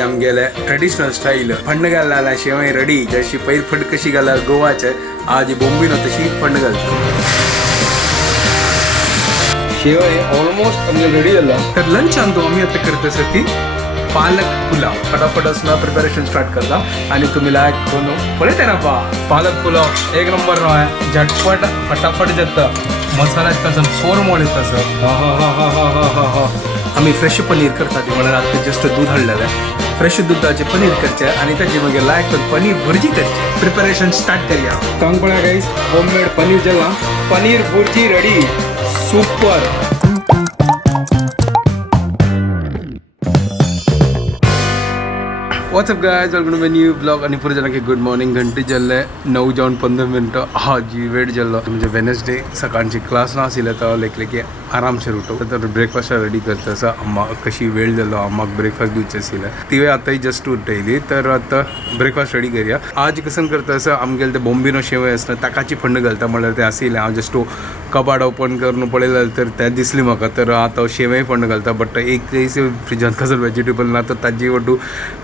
आमगेले traditional style fund घालला शेवय ready जशी पयर फंड कशी घाला गोवाचे आज बोंबिनो तशी फंड घालता शेवय ऑलमोस्ट आमगे रेडी झाला तर लंच आणतो आम्ही आता करत असं की पालक पुलाव फटाफट असं प्रिपरेशन स्टार्ट करता आणि तुम्ही लायक करून पळते ना पालक पुलाव एक नंबर नो आहे झटपट फटाफट जातं मसाला तसं फोर येत तसं हा आम्ही फ्रेश पनीर करतात म्हणून आता जस्ट दूध हाडलेलं आहे फ्रेश दुधाचे पनीर करचे आणि त्याची मग लायक पनीर भुर्जी करचे प्रिपरेशन स्टार्ट करूया सांग पळा गाईस होममेड पनीर जेला paneer bhurji ready super what's up guys welcome to my new blog आणि पुढे जरा की गुड मॉर्निंग घंटी जल्ले 9:15 हा जी वेट जल्लो म्हणजे वेनसडे सकाळची क्लास ना आशिल्ले तो लेखले की आरामशेर उठो तर ब्रेकफास्ट रेडी करता असा अम्मा कशी वेळ जालो अम्माक ब्रेकफास्ट दिवचे आशिल्ले ती आतां जस्ट उठयली तर आता ब्रेकफास्ट रेडी करूया आज कसं करता असं आमगेले ते बोंबिनो शेवय आसता ताकाची फंड घालता म्हणल्यार ते आशिल्ले हांव जस्ट कबाड ओपन करून पळयलें तर ते दिसली म्हाका तर आतां शेवय फंड घालता बट एक फ्रिजांत कसं वेजिटेबल ना तर ताजी वटू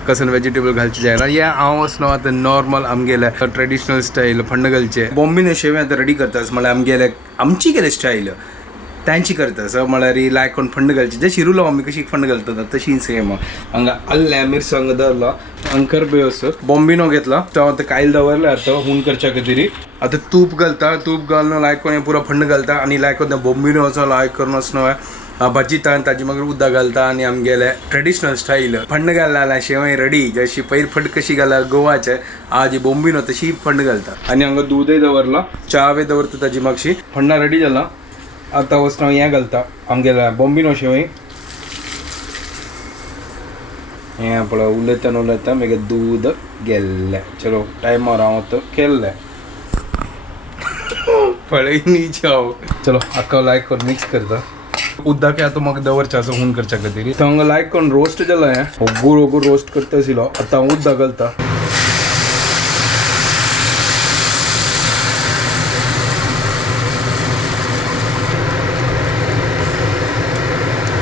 कसं वेजिटेबल घालचे जायना या हांव असलो आतां नॉर्मल आमगेले ट्रेडिशनल स्टाईल फंड घालचे बोंबिनो शेवय आतां रेडी करतास म्हळ्यार आमगेले आमची गेले स्टाईल त्यांची करतास म्हळ्यार लायक कोण फंड घालचे जशी रुलो आमी कशी फंड घालता तशी सेम हांगा आल्ले मिरसांग दवरला अंकर बेस बोंबिनो घेतला तो आतां कायल दवरले आतां हून करच्या खातीर आतां तूप घालता तूप घालून लायक कोण पुरो फंड घालता आणि लायक कोण बोंबिनो असो लायक करून असनो भाजीता ताजी मागीर उदक घालता आणि आमगेले ट्रेडिशनल स्टाईल फंड घालला शेवय रेडी जशी पयर फंड कशी घाला गोवाचे आज बोंबिनो तशी फंड घालता आणि हांगा दूदय दवरला चावे दवरता ताजी मागशी फंडा रेडी जाला आता वचना हें घालता आमगेले बोंबिनो शेवय हें पळय उलयता मागीर दूद गेल्लें चलो टायमार हांव तो केल्लें पळय न्ही जाव चलो आख्खो लायक करून मिक्स करता उदक आता म्हाका दवरचें आसा हून करच्या खातीर तो हांगा लायक करून रोस्ट जाला हें ओगूर रोस्ट करता आशिल्लो आतां हांव उदक घालता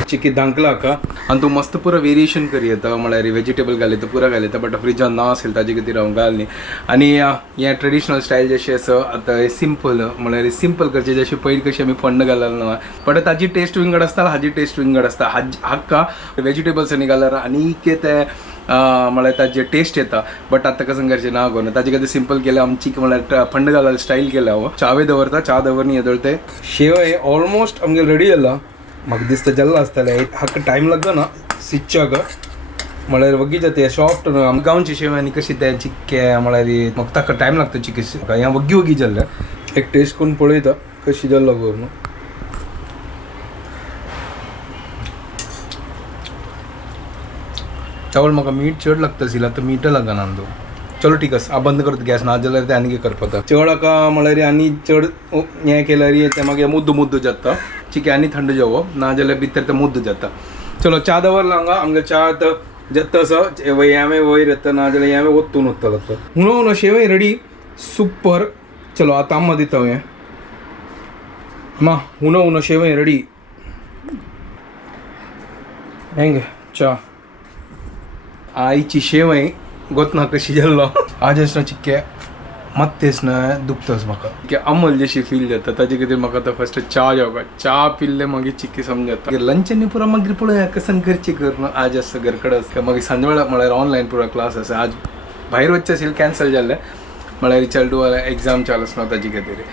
चिकी धांकला का आणि तू मस्त पुरा वेरिएशन करी येता म्हळ्यार वेजिटेबल घाली तर पुरा घाली बट फ्रिजान ना असेल ताजे खातीर हांव घालनी आणि हे ट्रेडिशनल स्टाईल जशी आसा आतां सिंपल म्हळ्यार सिंपल करचे जशी पयर कशी आमी फंड घालना ना बट ताजी टेस्ट विंगड आसता हाजी टेस्ट विंगड आसता हाक्का वेजिटेबल्स आनी घाल्यार आनी ते म्हळ्यार ताजे टेस्ट येता बट आतां कसं करचें ना गो ताजे खातीर सिंपल केलें आमची म्हळ्यार फंड घालायला स्टाईल केला हांव चावे दवरता चा दवरनी येदळते शेवय ऑलमोस्ट आमगे रेडी जाला म्हाका दिसता जल्ला आसतलें हाका टायम लागता ना सिच्चाक म्हळ्यार वग्गी जाता सॉफ्ट आमच्या गांवची शेवय आनी कशी ते चिक्के म्हळ्यार म्हाका ताका टायम लागता चिक्के हें वग्गी जाल्लें एक टेस्ट करून पळयता कशी जाल्लो करून चावल म्हाका मीठ चड लागता आशिल्लें आतां मीठ लागना तो चलो ठीक आसा हांव बंद करता गॅस ना जाल्यार ते आनी कितें करपाता चड हाका म्हळ्यार आनी चड हें केल्यार ते मागीर मुद्द जाता चिके आनी थंड जावो ना जाल्यार भितर ते मुद्द जाता चलो चा दवरला हांगा आमगे चा आतां जेत्ता असो हें वयर येता ना जाल्यार हें ओतून वता लागता म्हणून शेवय रेडी सुपर चलो आतां आम्मा दिता हें मा उनो शेवय रेडी हेंगे चा आईची शेवय गोतना कशी जाल्लो आज असना चिक्के मत्तेस ना दुखतस म्हाका की अमल जशी फील जाता ताजे खातीर म्हाका आतां फस्ट चा जावपा चा पिल्ले मागीर चिक्की समजता लंचांनी पुरा मागीर पळोवया कसन करची करून आज आसा घरकडे आसा मागीर सांजवेळा म्हळ्यार ऑनलायन पुरा क्लास आसा आज भायर वचचें आशिल्लें कॅन्सल जाल्लें म्हळ्यार चेडू एग्जाम चालू आसना ताजे खातीर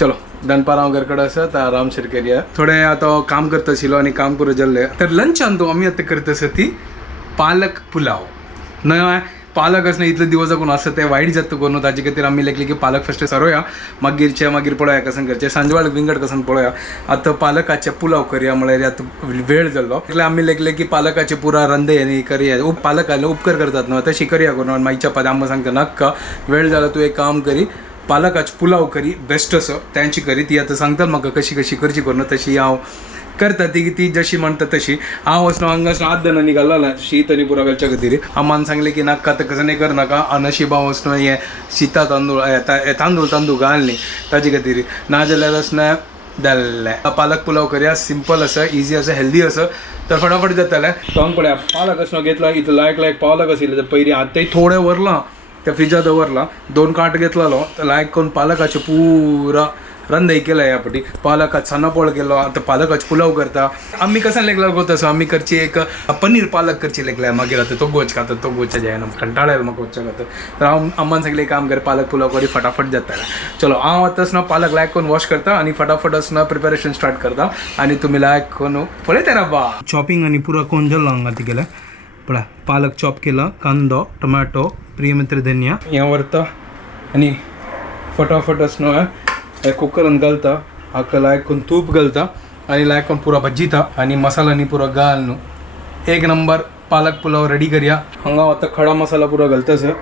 चलो दनपार हांव घरकडे आसा तर आरामशीर करया थोडें आतां काम करता आशिल्लो आनी काम पुरो जाल्लें तर लंचान तो आमी आतां करता आसा ती पालक पुलाव न्हय पालक असणं इतले दिवस जागून असं ते वायट जाता करून ताजे खातीर आमी लेखले की पालक फस्ट सरोया मागीर पळोवया कसन करचें सांजवाळ विंगड कसन पळोवया आतां पालकाचे पुलाव करया म्हळ्यार आतां वेळ जाल्लो એટલે आमी लेखले की पालकाचे पुरा रंदे आनी करया पालकाले उपकार करतात न्हू तशी करया करून मागीर चपाती आम्ही सांगता नाका वेळ जाला तूं एक काम करी पालकाचे पुलाव करी बेस्ट असो त्यांची करी ती आतां सांगता म्हाका कशी करची करून तशी हांव करता ती जशी म्हणटा तशी हांव वचना हांगा वचना आठ दनांनी घालला शीत आनी पुरा घालच्या खातीर आम्हान सांगलें की नाका आतां कसं नाही कर नाका नशीब हांव वचना हें शिता तांदूळ तांदूळ घाल न्ही ताजे खातीर ना जाल्यार वचना जाल्ले पालक पुलाव करूया सिंपल असं इझी असं हेल्दी असं तर फटाफट जाताले हांव पळया पालक असं घेतला इथं लायक पालक आशिल्ले तर पयलीं आतांय थोडे व्हरलां त्या फ्रिजात दवरला 2 कांट घेतलो तर लायक करून पालकाचे पुरा रंदय केला ह्या पटी पालकात सन्नापोळ केलो आता पालकाचे पुलाव करता आम्ही कसं लेगला करता असं आम्ही करची एक पनीर पालक करची लेगला मागीर आता तो गोच खाता तो गोच्या जायना कंटाळ्या म्हाका वचच्या खाता तर हांव अम्मान सगळे काम कर पालक पुलाव करी फटाफट जाता चलो हांव आतां असना पालक लायक करून वॉश करता आणि फटाफट असना प्रिपरेशन स्टार्ट करता आणि तुम्ही लायक करून पळयता राबा चॉपिंग आणि पुरा कोण जाल्लो हांगा ती केलं पळय पालक चॉप केला कांदो टोमॅटो प्रियमित्र धनिया हें व्हरता आणि फटाफट असनो कुकरान घालता हाका लायक करून तूप घालता आणि लायक करून पुरा भज्जिता आणि मसालानी पुरो घाल न्हू एक नंबर पालक पुलाव रेडी करया हांगा आतां खडा मसाला पुरो घालता सर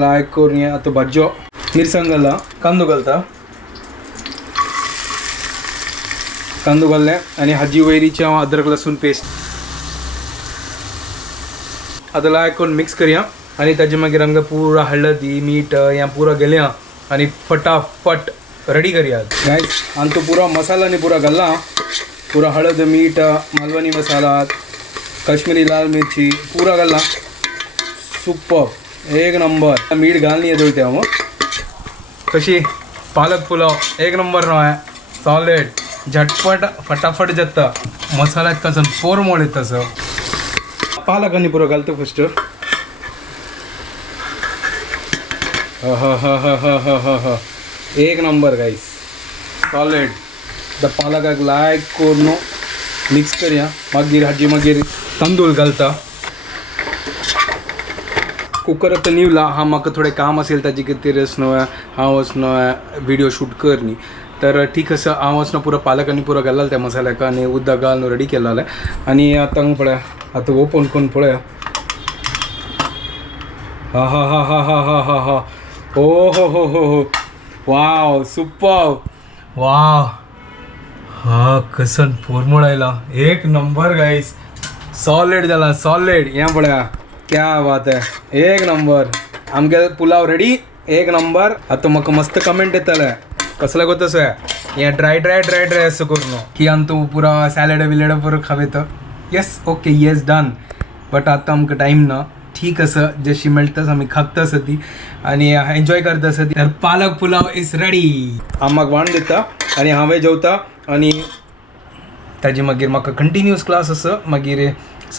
लायक करून हें आतां भाज्यो मिरसांग घाला कांदो घालता कांदो घाल्ले आणि हाजी वयरीची हांव अद्रक लसूण पेस्ट आतां लायक करून मिक्स करया आणि ताजे मागीर आमकां पुरा हळदी मीठ हें पुरो गेल्या आणि फटाफट रेडी करूया गाइस आणि तो पूरा मसाला नहीं पूरा गल्ला पूरा हळद मीठ मालवणी मसाला काश्मीरी लाल मिर्ची पूरा गल्ला सुपर एक नंबर मीठ घालनी है दोते हम कशी पालक पुलाव एक नंबर नो है सॉलिड झटपट फटाफट जाता मसाल्यात कसं पोरमोळ येत तसं पालक आणि पुरो घालतो फर्स्ट हा एक नंबर गाइस सॉलिड द पालकाक लायक करून मिक्स करया मागीर हाजी मागीर तांदूळ घालता कुकर आतां निवला हा म्हाका थोडें काम असेल ताजे खातीर असनो हांव असनो व्हिडिओ शूट कर न्ही तर ठीक आसा हांव असनो पुरो पालक आनी पुरो घालला त्या मसाल्याक आनी उदक घालून रेडी केलेले आनी आतां पळया आतां ओपन करून पळया हा हा हा हा हा हा हा हा ओ हो वाव सुपर वाव हा कसन फॉर्मूल आयला एक नंबर गाइस सॉलिड जाला सॉलिड हें पळया क्या बात है एक नंबर आमगे पुलाव रेडी एक नंबर आतां म्हाका मस्त कमेंट येतले कसला गो तसो हें ड्राय ड्राय ड्राय ड्राय असं करून की आम तू पुरा सॅलड विलड पुरो खावेत yes okay yes done but आतां आमकां टायम ना ठीक असं जशी मेळटा आमी खाता आसा ती आणि एन्जॉय करता आसा ती तर पालक पुलाव इज रेडी आम्हाक वाण दिता आणि हांवें जेवता आणि ताजी मागीर म्हाका कंटिन्यूअस क्लास आसा मागीर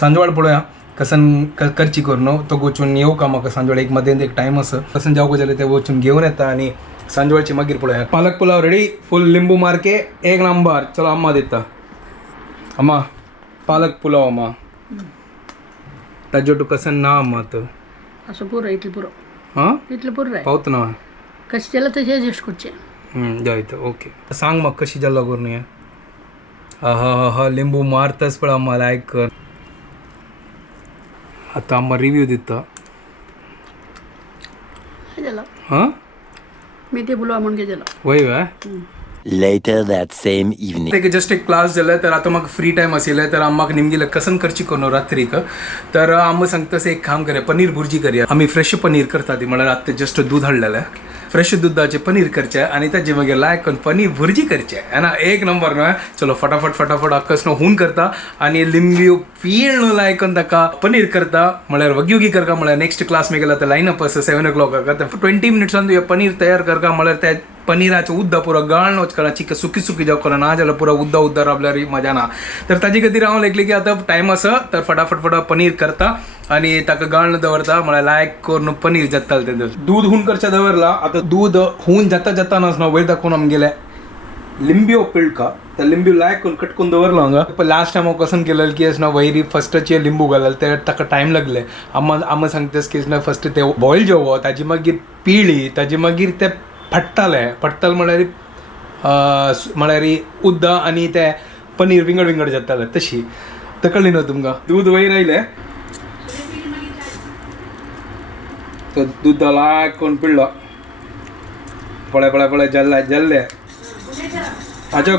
सांजवाळ पळोवया कसन करची करून तो गोचून येऊ का म्हाका सांजवाळ एक मदेंत एक टायम आसा कसन जावं जाल्यार ते वचून घेवन येता आणि सांजवाळची मागीर पळोवया पालक पुलाव रेडी फुल लिंबू मारके एक नंबर चलो अम्मा दिता अम्मा पालक पुलाव अम्मा ताजोटू कसन ना अम्मा तो असं पुरं इथलं पुरं हां इथलं पुरं आहे पावत ना कशी त्याला तसे ॲडजस्ट करचे जायतं ओके सांग म्हाका कशी जाल्लो करून हें हा लिंबू मारताच पळय अम्मा लायक कर आतां अम्मा रिव्यू दिता झालं हां मी ते बोलवा म्हणून गेलं वय वय Later that same evening. ते जस्ट एक क्लास जाले तर आता म्हाका फ्री टायम आशिल्ले तर आम्हाक निमगेले कसन करची करून रात्रीक तर आम्ही सांगतास एक काम करूया पनीर भुर्जी करूया आम्ही फ्रेश पनीर करता ती म्हळ्यार आतां जस्ट दूध हाडलेलें फ्रेश दुधाचे पनीर करचे आणि ताजे मागीर लायक करून पनीर भुर्जी करचे है ना एक नंबर न्हय चलो फटाफट फटाफट आक्कस न्हू हून करता आणि लिंबू पीळ न्हू लायक करून ताका पनीर करता म्हळ्यार वगी वगी करता म्हळ्यार नेक्स्ट क्लास मी गेला तर लायनअप आसा 7 o'clock तर 20 मिनट्सान तुवें पनीर तयार करता म्हळ्यार त्या पनीराचो उद्दा पुरो गाळण वचकना चिक्क सुकी सुकी जावं ना जाल्यार पुरो उद्दा उद्दा राबल्यार मजा ना तर ताजे खातीर हांव लेखलें की आतां टायम आसा तर फटाफट फटाफट पनीर करता आणि ताका गाळण दवरता म्हळ्यार लायक करून पनीर जातालें तें दूध हून करचें दवरला आतां दूध हून जाता जाता नासना वयर दाखोवन आमगेले लिंब्यो पिळका त्या लिंब्यो लायक करून कट करून दवरलो हांगा लास्ट टायम हांव कसं केलें की ना वयरी फस्टचे लिंबू घालले ते ताका टायम लागले आम्हा सांगतास की ना फस्ट ते बॉयल जेवो ताजी मागीर पिळी ताजी मागीर ते पडटले म्हळ्यार उद्दा आनी ते पनीर विंगड विंगड जाताले तशी तर कळ्ळी न्हू तुमकां दूध वयर आयलें तो दूध लायक करून पिळ्ळो पळय पळय पळय जल्ले अच्छा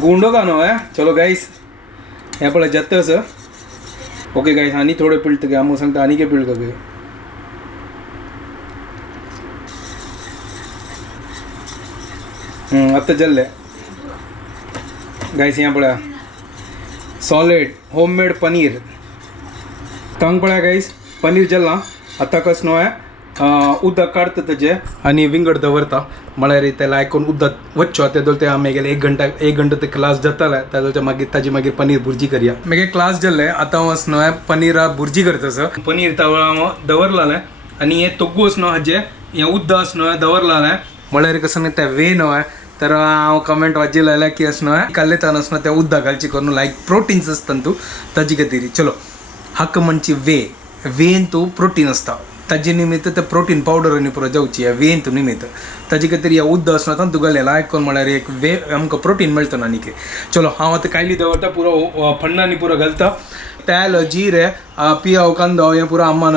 गुंडो का न्हू चलो गाईस हें पळय जत्त आसा ओके गाईस आनी थोडे पिळटा गे आमकां सांगता आनी के पिळका गे आता जल्ले गायस यहाँ पळया सॉलिड होममेड पनीर तांग पळया गायस पनीर जल्ला आता कसं आहे उदक काढतं तेजे आणि विंगड दवरता म्हळ्यार त्याला आयकून उदक वच्चो तेदोल ते आमी गेले एक घंटा ते क्लास जाताले तेदोलच्या मागीर ताजी मागीर पनीर भुर्जी करया मागीर क्लास जाल्ले आतां हांव वचनो पनीरा भुर्जी करतासो पनीर तावळा हांव दवरलाले आणि हे तोग्गू असनो हाजे हे उद्द असनो दवरलाले म्हळ्यार कसं नाही त्या वे न्हय तर हांव कमेंट वाची लायल्या की असनो काल्ले तान असनो त्या उद्दा घालची करून लायक प्रोटीन्स असतात तू ताजी खातीर चलो हक्क म्हणची वेन तू प्रोटीन असता ताजे निमित्त ते प्रोटीन पावडर आनी पुरो जावची वेन तू निमित्त ताजे खातीर ह्या उद्द असना तुका लायक करून म्हळ्यार एक वे आमकां प्रोटीन मेळटा आनीक चलो हांव आतां कायली दवरता पुरो फण्णांनी पुरो घालता तेल जिरे पियाव कांदो हें पुरो आम्मान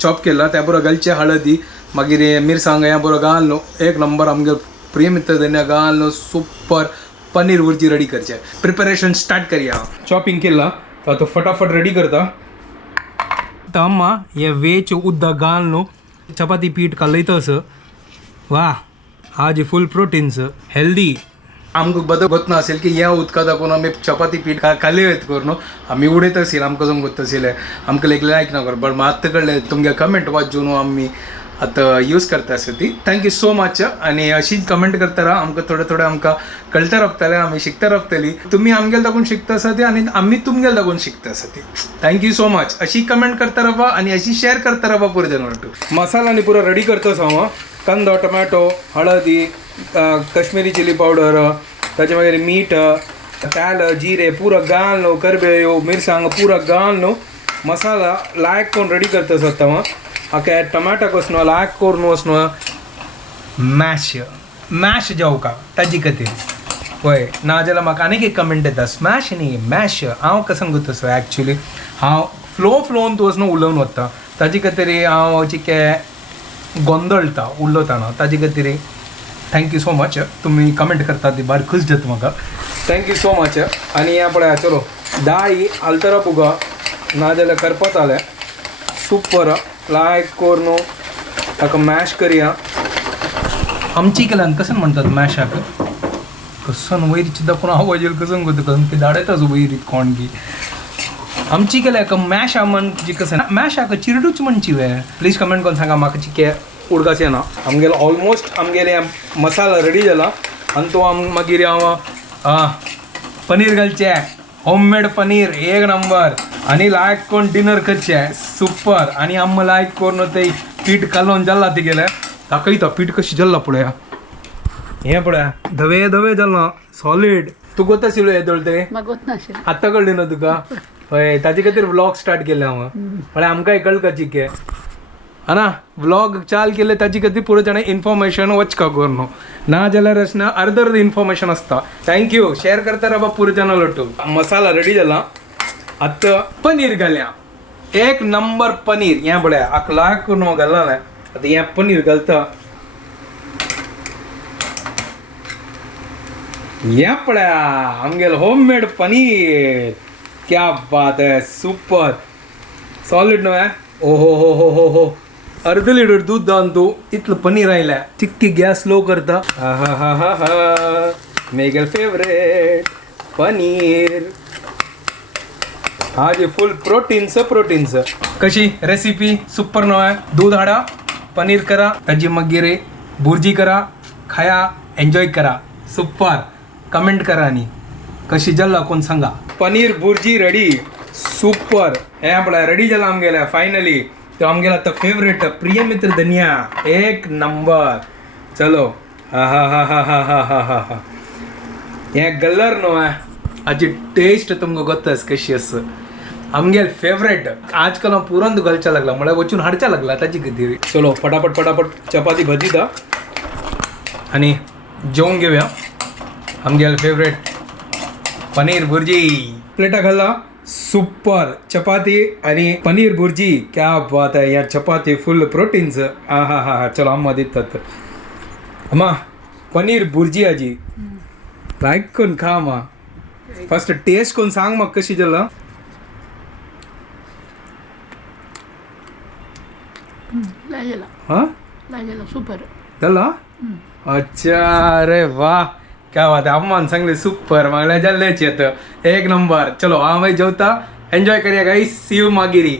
चॉप केला त्या पुरो घालचे हळदी मागीर मिरसांग हें पुरो घालनो एक नंबर आमगे प्रिय मित्र धन्य घालनो सुपर पनीर भुर्जी रेडी करचे प्रिपरेशन स्टार्ट करया चॉपिंग केला तो फटाफट रेडी करता तर अम्मा हे वेच उद्दा घालनो चपाती पीठ कालयतस वा हाजी फुल प्रोटीन्स हेल्दी आमकां बदक वतना असेल की ह्या उदका दाखोवन आमी चपाती पीठ काले वयत करून आमी उडयत असेल आमकां जमत असेल आमकां लेगले लायक ना कर बट मात कळ्ळें तुमगे कमेंट वाचून आमी आतां यूज करता आसा ती थँक्यू सो मच आणि अशीच कमेंट करता राहा आमकां थोडे आमकां कळटा रावतलें आमी शिकता रावतली तुमी आमगेल दाखोवन शिकता आसा ती आनी आमी तुमगेल दाखोवन शिकता आसा ती थँक्यू सो मच अशी कमेंट करता रावा आणि अशी शेअर करता रावा पुरो जनवटू मसाला आनी पुरो रेडी करता हांव कांदो टोमॅटो हळदी कश्मीरी चिली पावडर ताचे मागीर मीठ तेल जिरे पुरो घालनो करबेव मिरसांग पुरो घालनो मसाला लायक करून रेडी करता आसता हांव आके टमाटा कसनो लायक करून वचनो मॅश जावं का ताजी खातीर पळय नाजाल्यार म्हाका आनीक एक कमेंट येता स्मॅश न्ही मॅश हांव कसं सांगता सो एक्चुली हांव फ्लोन तूं वचनो उलोवन वता ताजे खातीर हांव चिके गोंदळटा उलोवतना ताजे खातीर थँक्यू सो मच तुम्ही कमेंट करता ती बार खूश जाता म्हाका थँक्यू सो मच आनी हें पळया चलो दाळी आलतरा पुगा नाजाल्यार करपात जालें सुपर लायक करून ताका मॅश करया आमची केल्यान कसं म्हणतात मॅशाक कसन वयर दाखोवन आवाज येईल कसं करता ते धाडयताच वयर कोणगी आमची केल्या मॅश म्हणजे कसं मॅश हाका चिरडूच म्हणची वे प्लीज कमेंट करून सांगा म्हाका चिके उडकास येना आमगेलो ऑलमोस्ट आमगेले मसाला रेडी जाला आनी तो मागीर हांव पनीर घालचे होममेड पनीर एक नंबर आणि लायक करून डिनर करचे सुपर आणि आम्ही लायक करून ते पीठ कालोवन जाल्ला ते गेले दाखयता पीठ कशी जाल्ला पळया हें पळया धवे धवे जाल्ला सॉलिड तू गोत आशिल्लो हे दळते म्हाका वच नाशिल्लें आतां कळ्ळें न्हू तुका हय ताजे खातीर व्लॉग स्टार्ट केले हांव म्हळ्यार आमकांय कळटा चिके हा ना व्लॉग चाल केले ताजे खातीर पुरो जाणें इन्फॉर्मेशन वचका करून ना जाल्यार असना अर्द इन्फॉर्मेशन आसता थँक्यू शेअर करता राबा पुरो चॅनल लटू मसाला रेडी जाला आतां पनीर घालया एक नंबर पनीर हें पळया आकला करून घालना आतां हें पनीर घालता हें पळया आमगेलो होममेड पनीर क्या बात है सुपर सॉलिड न्हू हें ओहो हो हो हो हो अर्ध लिटर दूध घालून तूं इतलें पनीर आयल्या चिक्की गॅस स्लो करता हा हा हा हा हा मेगेल फेवरेट पनीर हाजे फुल प्रोटीन्स कशी रेसिपी सुपर न्हय दूध हाडा पनीर करा ताजी मागीर भुर्जी करा खाया एन्जॉय करा सुपर कमेंट करा आनी कशी जाल्ला कोण सांगा पनीर भुर्जी रेडी सुपर हें पळय रेडी जाला आमगेल्या फायनली तो आमगेला आतां फेवरेट प्रिय मित्र धनिया एक नंबर चलो हा हा हा हा हा हा हा हा हा हें कलर न्हय हाची टेस्ट तुमकां गोतास कशी आसा आमगेल फेवरेट आजकाल हांव पुरण घालच्या लागला म्हळ्यार वचून हाडच्या लागला ताची खातीर चलो फटाफट चपाती भाजीता आनी जेवून घेवया आमगेल फेवरेट पनीर भुर्जी प्लेटा घाला सुपर चपाती आणि पनीर भुर्जी क्या बात है यार चपाती फुल प्रोटीन्स हा हा हा चलो अम्मा दितात अम्मा पनीर भुर्जी आजी लायक करून खा अम्मा फर्स्ट टेस्ट करून सांग म्हाका कशी जाला लागेला हा लागेला सुपर जाला अच्छा अरे वाह क्या बात आहे अम्मान सांगले सुपर मागल्या जाल्ल्याची येतं एक नंबर चलो हा मागीर जेवता एन्जॉय करूया गाईस सी यू मागिरी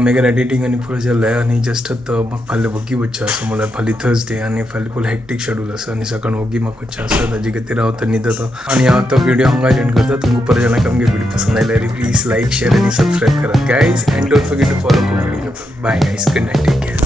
मेगा एडिटींग आनी फुडें जाल्लें आनी जस्ट आतां म्हाका फाल्यां वगी वचचें आसा म्हळ्यार फाल्यां थर्सडे आनी फाल्यां फूल हॅक्टीक शेड्यूल आसा आनी सकाळ वगी म्हाका वचचें आसा ताजे खातीर हांव आतां न्हिदता आनी हांव तो व्हिडिओ हांगा एंड करता तुमकां परत जेन्ना आमगे व्हिडिओ पसंद आयल्यार प्लीज लायक शेअर आनी सबस्क्राईब करात guys and don't forget to follow cooking bye guys good night take care